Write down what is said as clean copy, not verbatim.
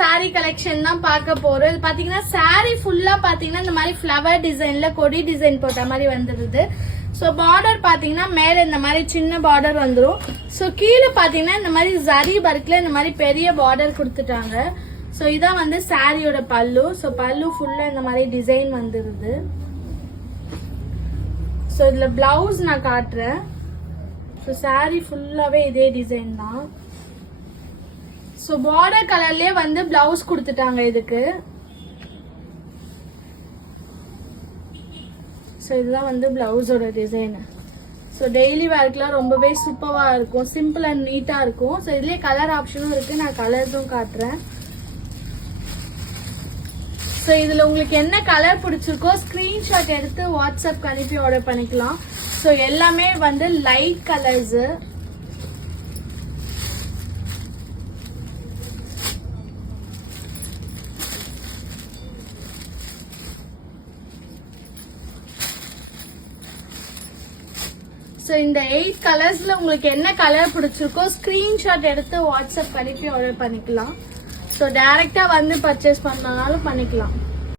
Sorry collection தான் பார்க்க போறோம். இது பாத்தீங்கன்னா சாரி ஃபுல்லா பாத்தீங்கன்னா இந்த மாதிரி ஃபிளவர் டிசைன்ல கொடி டிசைன் போட்ட மாதிரி வந்துருது. ஸோ பார்டர் பாத்தீங்கன்னா மேல இந்த மாதிரி சின்ன பார்டர் வந்துடும். ஸோ கீழே பாத்தீங்கன்னா இந்த மாதிரி ஜரி பர்க்ல இந்த மாதிரி பெரிய பார்டர் கொடுத்துட்டாங்க. ஸோ இதான் வந்து சாரியோட பல்லு. ஸோ பல்லு ஃபுல்லா இந்த மாதிரி டிசைன் வந்துருது. ஸோ இதுல பிளவுஸ் நான் காட்டுறேன். ஸோ சாரி ஃபுல்லாவே இதே டிசைன் தான். ஸோ பார்டர் கலர்லயே வந்து பிளவுஸ் கொடுத்துட்டாங்க இதுக்கு. ஸோ இதுதான் வந்து பிளவுஸோட டிசைன். ஸோ டெய்லி வேர்க்குலாம் ரொம்பவே சூப்பரா இருக்கும், சிம்பிள் அண்ட் நீட்டா இருக்கும். ஸோ இதுலயே கலர் ஆப்ஷனும் இருக்கு, நான் கலர்ஸும் காட்டுறேன். ஸோ இதுல உங்களுக்கு என்ன கலர் பிடிச்சிருக்கோ ஸ்கிரீன்ஷாட் எடுத்து வாட்ஸ்அப் அனுப்பி ஆர்டர் பண்ணிக்கலாம். ஸோ எல்லாமே வந்து லைட் கலர்ஸ். ஸோ இந்த 8 கலர்ஸ்ல உங்களுக்கு என்ன கலர் பிடிச்சிருக்கோ ஸ்கிரீன்ஷாட் எடுத்து வாட்ஸ்அப் அனுப்பி ஆர்டர் பண்ணிக்கலாம். ஸோ டைரக்டா வந்து பர்ச்சேஸ் பண்ணனாலும் பண்ணிக்கலாம்.